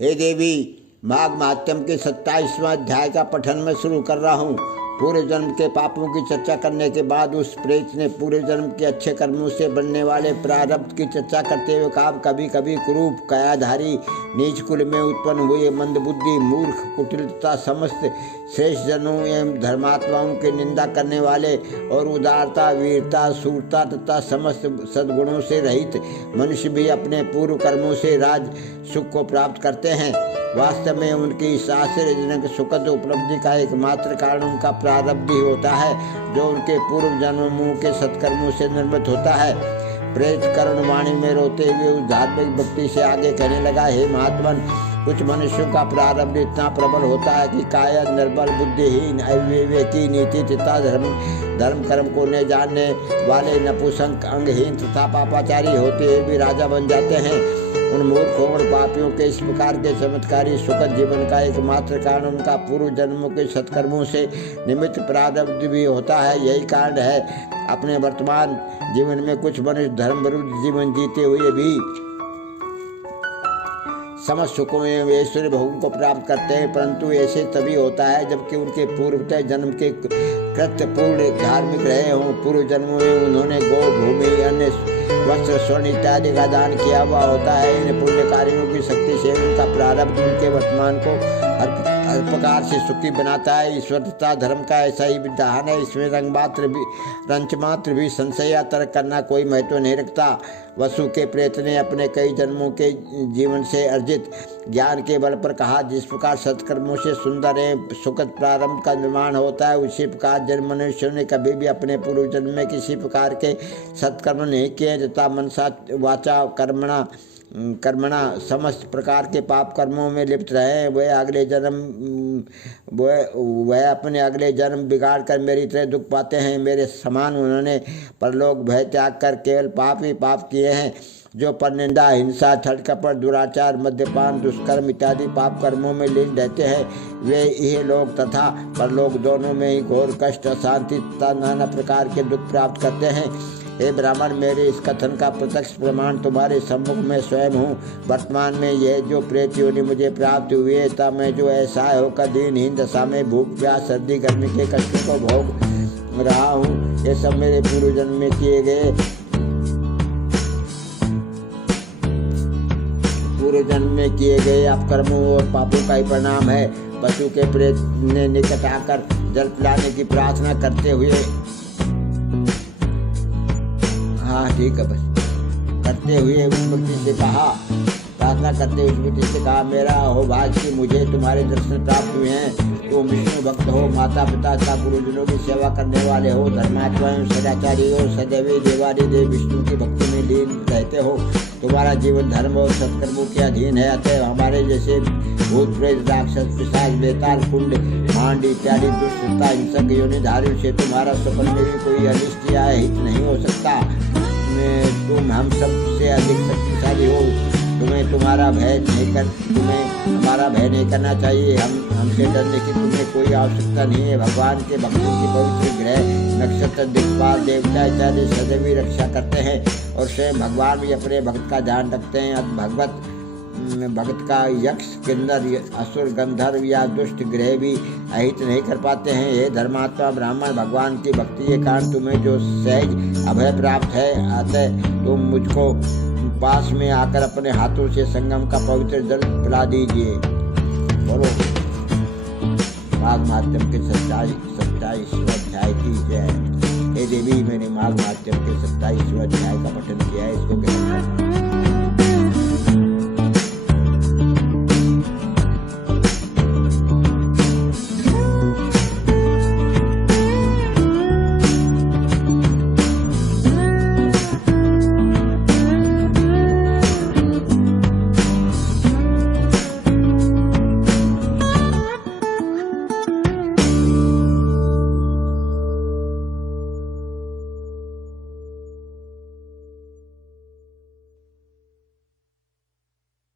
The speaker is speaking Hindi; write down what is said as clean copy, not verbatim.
हे देवी, माघ महात्म्य के 27वां अध्याय का पठन मैं शुरू कर रहा हूँ। पूर्व जन्म के पापों की चर्चा करने के बाद उस प्रेत ने पूर्व जन्म के अच्छे कर्मों से बनने वाले प्रारब्ध की चर्चा करते हुए कहा, कभी कभी कुरूप, कायाधारी, नीच कुल में उत्पन्न हुए मंदबुद्धि, मूर्ख, कुटिल तथा समस्त श्रेष्ठ जनों एवं धर्मात्माओं की निंदा करने वाले और उदारता, वीरता, शूरता तथा समस्त सद्गुणों से रहित मनुष्य भी अपने पूर्व कर्मों से राज सुख को प्राप्त करते हैं। वास्तव में उनकी इस आश्चर्यजनक सुखद उपलब्धि का एकमात्र कारण उनका प्रारब्ध ही होता है, जो उनके पूर्व जन्मों के सत्कर्मों से निर्मित होता है। प्रेत करुण वाणी में रोते हुए उस धार्मिक व्यक्ति से आगे कहने लगा, हे महात्मन, कुछ मनुष्यों का प्रारब्ध इतना प्रबल होता है कि कायर, निर्बल, बुद्धिहीन, अविवेकी, नीति तथा धर्म कर्म को न जानने वाले, नपुंसक, अंगहीन तथा पापाचारी होते हुए भी राजा बन जाते हैं। उन मूर्खों और पापियों के इस प्रकार के चमत्कारी सुखद जीवन का एकमात्र कारण उनका पूर्व जन्मों के सत्कर्मों से निमित्त प्रारब्ध भी होता है। यही कारण है अपने वर्तमान जीवन में कुछ मनुष्य धर्म विरुद्ध जीवन जीते हुए भी समस्त सुखों एवं ऐश्वर्य भोगों को प्राप्त करते हैं, परंतु ऐसे तभी होता है जबकि उनके पूर्वतः जन्म के कृत्य पूर्ण धार्मिक रहे हों। पूर्व जन्मों में उन्होंने गौ, भूमि, अन्य वस्त्र, स्वर्ण इत्यादि का दान किया हुआ होता है। इन पुण्य कार्यों की शक्ति से उनका प्रारब्ध उनके वर्तमान को हर प्रकार से सुखी बनाता है। ईश्वर तथा धर्म का ऐसा ही विधान है, इसमें रंच मात्र भी संशय या तर्क करना कोई महत्व नहीं रखता। वसु के प्रेत ने अपने कई जन्मों के जीवन से अर्जित ज्ञान के बल पर कहा, जिस प्रकार सत्कर्मों से सुंदर एवं सुखद प्रारंभ का निर्माण होता है, उसी प्रकार जन्म मनुष्यों ने कभी भी अपने पूर्व जन्म में किसी प्रकार के सत्कर्म नहीं किए तथा मनसा वाचा कर्मणा समस्त प्रकार के पाप कर्मों में लिप्त रहे। वह अपने अगले जन्म बिगाड़ कर मेरी तरह दुख पाते हैं। मेरे समान उन्होंने परलोक भय त्याग कर केवल पाप ही पाप किए हैं। जो परनिंदा, हिंसा, छल कपट, दुराचार, मद्यपान, दुष्कर्म इत्यादि पाप कर्मों में लीन रहते हैं, वे यह लोक तथा परलोक दोनों में ही घोर कष्ट, अशांति तथा नाना प्रकार के दुख प्राप्त करते हैं। हे ब्राह्मण, मेरे इस कथन का प्रत्यक्ष प्रमाण तुम्हारे सम्मुख में स्वयं हूँ। वर्तमान में यह जो प्रेत योनि मुझे प्राप्त हुई है, तब मैं जो ऐसा होकर दीनहीन दशा में भूख, प्यास, सर्दी, गर्मी के कष्टों को भोग रहा हूँ, ये सब मेरे पूर्व जन्म में किए गए अपकर्मों और पापों का ही परिणाम है। पशु के प्रेत ने निकट आकर जल पिलाने की प्रार्थना करते हुए उस व्यक्ति से कहा, मेरा हो भाग्य कि मुझे तुम्हारे दर्शन प्राप्त हुए हैं। तुम विष्णु भक्त हो, माता पिता तथा गुरुजनों की सेवा करने वाले हो, धर्मात्मा एवं सदाचारी हो, सदैव देवादिदेव विष्णु की भक्ति में लीन रहते हो। तुम्हारा जीवन धर्म और सत्कर्मों के अधीन है। अतः हमारे जैसे भूत, प्रेत, राक्षस, पिशाच, बेताल, कुंड, भांड इत्यादि दुष्ट तथा हिंसक योनिधारियों से तुम्हारा स्वप्न में भी कोई अनिष्ट या हित नहीं हो सकता। तुम हम सब से अधिक शक्तिशाली हो। तुम्हें हमारा भय नहीं करना चाहिए। हमसे डरने की तुम्हें कोई आवश्यकता नहीं है। भगवान के भक्तों की पवित्र ग्रह, नक्षत्र, दिक्पाल, देवता इत्यादि सदैव रक्षा करते हैं और स्वयं भगवान भी अपने भक्त का ध्यान रखते हैं। भक्त का यक्ष, किन्नर, असुर, गंधर्व या दुष्ट ग्रह भी अहित नहीं कर पाते हैं। ये धर्मात्मा ब्राह्मण, भगवान की भक्ति के कारण तुम्हें जो सहज अभय प्राप्त है, अतः तुम मुझको पास में आकर अपने हाथों से संगम का पवित्र जल पिला दीजिए। बोलो माघ महात्म्य के 27वें अध्याय की जय। हे देवी, मैंने माघ महात्म्य के 27वें अध्याय का पठन किया है, इसको